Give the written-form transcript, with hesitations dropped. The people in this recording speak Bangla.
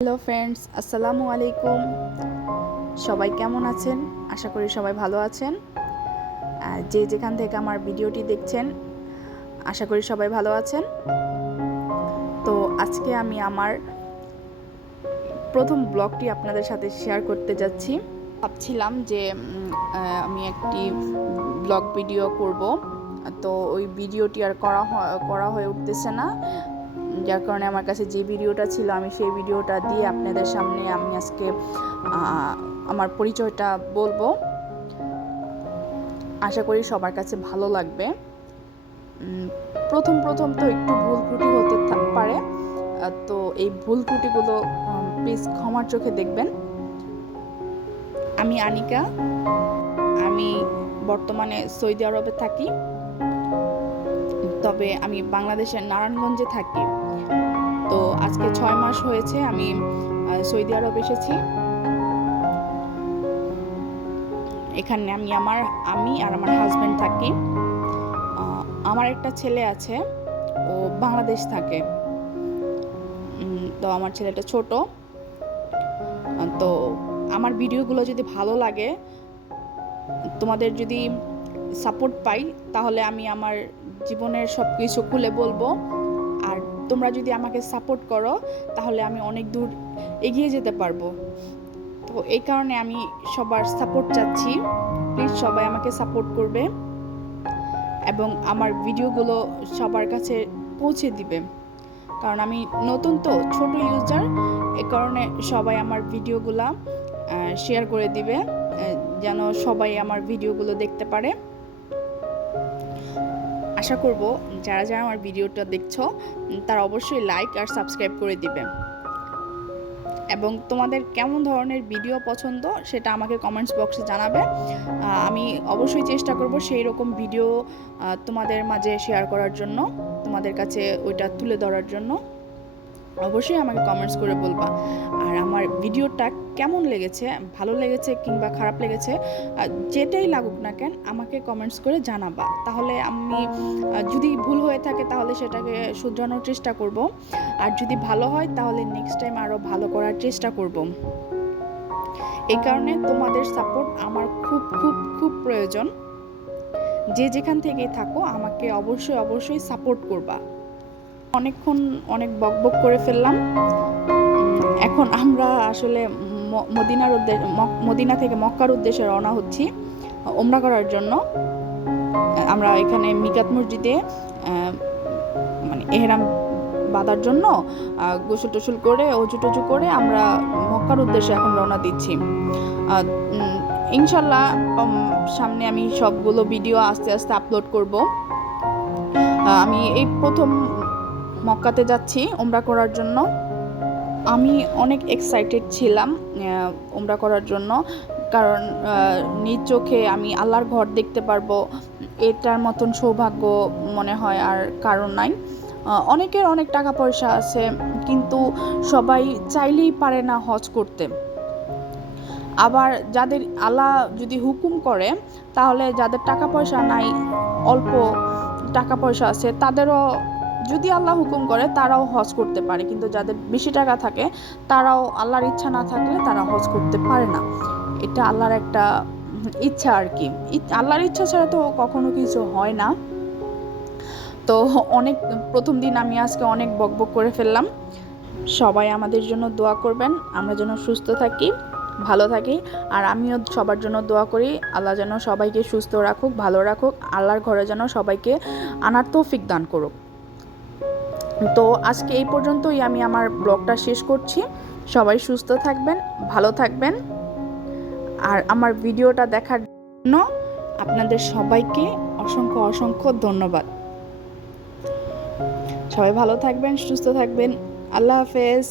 হ্যালো ফ্রেন্ডস, আসসালামু আলাইকুম। সবাই কেমন আছেন? আশা করি সবাই ভালো আছেন। আর যে যেখান থেকে আমার ভিডিওটি দেখছেন, আশা করি সবাই ভালো আছেন। তো আজকে আমি আমার প্রথম ব্লগটি আপনাদের সাথে শেয়ার করতে যাচ্ছি। ভাবছিলাম যে আমি একটি ব্লগ ভিডিও করব, তো ওই ভিডিওটি আর করা হয়ে উঠতেছে না, যার কারণে আমার কাছে যে ভিডিওটা ছিল আমি সেই ভিডিওটা দিয়ে আপনাদের সামনে আমি আজকে আমার পরিচয়টা বলবো। আশা করি সবার কাছে ভালো লাগবে। প্রথম তো একটু ভুল ত্রুটি হতে পারে, তো এই ভুল ত্রুটিগুলো প্লিজ ক্ষমার চোখে দেখবেন। আমি আনিকা, আমি বর্তমানে সৌদি আরবে থাকি, তবে আমি বাংলাদেশের নারায়ণগঞ্জে থাকি। তো আজকে 6 মাস হয়েছে আমি সৌদি আরব এসেছি। এখানে আমি আর আমার হাজব্যান্ড থাকি। আমার একটা ছেলে আছে, ও বাংলাদেশ থাকে। তো আমার ছেলেটা ছোট। তো আমার ভিডিওগুলো যদি ভালো লাগে, তোমাদের যদি সাপোর্ট পাই, তাহলে আমি আমার জীবনের সব কিছু খুলে বলবো। আর তোমরা যদি আমাকে সাপোর্ট করো, তাহলে আমি অনেক দূর এগিয়ে যেতে পারবো। তো এই কারণে আমি সবার সাপোর্ট চাচ্ছি। প্লিজ সবাই আমাকে সাপোর্ট করবে এবং আমার ভিডিওগুলো সবার কাছে পৌঁছে দিবে। কারণ আমি নতুন, তো ছোট ইউজার, এ কারণে সবাই আমার ভিডিওগুলো শেয়ার করে দিবে, যেন সবাই আমার ভিডিওগুলো দেখতে পারে। আশা করব যারা যারা আমার ভিডিওটা দেখছো তারা অবশ্যই লাইক আর সাবস্ক্রাইব করে দিবে, এবং তোমাদের কেমন ধরনের ভিডিও পছন্দ সেটা আমাকে কমেন্টস বক্সে জানাবে। আমি অবশ্যই চেষ্টা করব সেই রকম ভিডিও তোমাদের মাঝে শেয়ার করার জন্য, তোমাদের কাছে ওইটা তুলে ধরার জন্য। অবশ্যই আমাকে কমেন্টস করে বলবা। আর আমার ভিডিওটা কেমন লেগেছে, ভালো লেগেছে কিংবা খারাপ লেগেছে, যেটাই লাগুক না কেন আমাকে কমেন্টস করে জানাবা। তাহলে আমি যদি ভুল হয়ে থাকে তাহলে সেটাকে শুধরানোর চেষ্টা করব, আর যদি ভালো হয় তাহলে নেক্সট টাইম আরও ভালো করার চেষ্টা করব। এই কারণে তোমাদের সাপোর্ট আমার খুব খুব খুব প্রয়োজন। যে যেখান থেকেই থাকো আমাকে অবশ্যই সাপোর্ট করবা। অনেকক্ষণ অনেক বকবক করে ফেললাম। এখন আমরা আসলে মদিনা থেকে মক্কার উদ্দেশ্যে রওনা হচ্ছি ওমরা করার জন্য। আমরা এখানে মিকাত মসজিদে মানে এহরাম বাঁধার জন্য গোসল টোসল করে অজু টজু করে আমরা মক্কার উদ্দেশ্যে এখন রওনা দিচ্ছি। ইনশাল্লাহ সামনে আমি সবগুলো ভিডিও আস্তে আস্তে আপলোড করব। আমি এই প্রথম মক্কাতে যাচ্ছি ওমরা করার জন্য। আমি অনেক এক্সাইটেড ছিলাম ওমরা করার জন্য, কারণ নিজ চোখে আমি আল্লাহর ঘর দেখতে পারবো, এটার মতন সৌভাগ্য মনে হয় আর কারণ নাই। অনেকের অনেক টাকা পয়সা আছে, কিন্তু সবাই চাইলেই পারে না হজ করতে। আবার যাদের আল্লাহ যদি হুকুম করে, তাহলে যাদের টাকা পয়সা নাই, অল্প টাকা পয়সা আছে, তাদেরও যদি আল্লাহ হুকুম করে তারাও হজ করতে পারে। কিন্তু যাদের বেশি টাকা থাকে, তারাও আল্লাহর ইচ্ছা না থাকলে তারা হজ করতে পারে না। এটা আল্লাহর একটা ইচ্ছা আর কি। আল্লাহর ইচ্ছা ছাড়া তো কখনো কিছু হয় না। তো প্রথম দিন আমি আজকে অনেক বকবক করে ফেললাম। সবাই আমাদের জন্য দোয়া করবেন, আমরা যেন সুস্থ থাকি, ভালো থাকি। আর আমিও সবার জন্য দোয়া করি, আল্লাহ যেন সবাইকে সুস্থ রাখুক, ভালো রাখুক, আল্লাহর ঘরে যেন সবাইকে আনার তৌফিক দান করুক। তো আজকে এই পর্যন্তই আমি আমার ব্লগটা শেষ করছি। সবাই সুস্থ থাকবেন, ভালো থাকবেন। আর আমার ভিডিওটা দেখার জন্য আপনাদের সবাইকে অসংখ্য ধন্যবাদ। সবাই ভালো থাকবেন, সুস্থ থাকবেন। আল্লাহ হাফেজ।